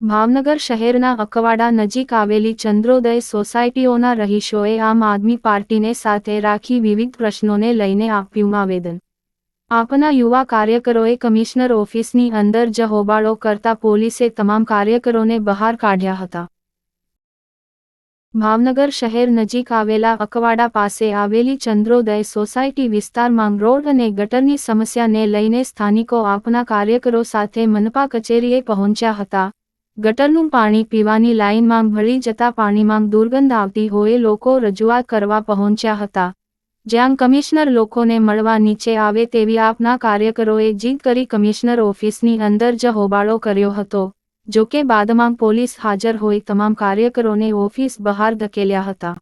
ભાવનગર શહેરના અકવાડા નજીક આવેલી ચંદ્રોદય સોસાયટીઓના રહીશોએ આમ આદમી પાર્ટીને સાથે રાખી વિવિધ પ્રશ્નોને લઈને આપ્યું આવેદન। આપના યુવા કાર્યકરોએ કમિશનર ઓફિસની અંદર જ હોબાળો કરતા પોલીસે તમામ કાર્યકરોને બહાર કાઢ્યા હતા। ભાવનગર શહેર નજીક આવેલા અકવાડા પાસે આવેલી ચંદ્રોદય સોસાયટી વિસ્તારમાં રોડ અને ગટરની સમસ્યાને લઈને સ્થાનિકો આપના કાર્યકરો સાથે મનપા કચેરીએ પહોંચ્યા હતા। ગટરનું પાણી પીવાની લાઇનમાં ભળી જતા પાણીમાં દુર્ગંધ આવતી હોય લોકો રજૂઆત કરવા પહોંચ્યા હતા, જ્યાં કમિશનર લોકોને મળવા નીચે આવે તેવી આપના કાર્યકરોએ જીદ કરી કમિશનર ઓફિસની અંદર જ હોબાળો કર્યો હતો, જોકે બાદમાં પોલીસ હાજર હોય તમામ કાર્યકરોને ઓફિસ બહાર ધકેલ્યા હતા।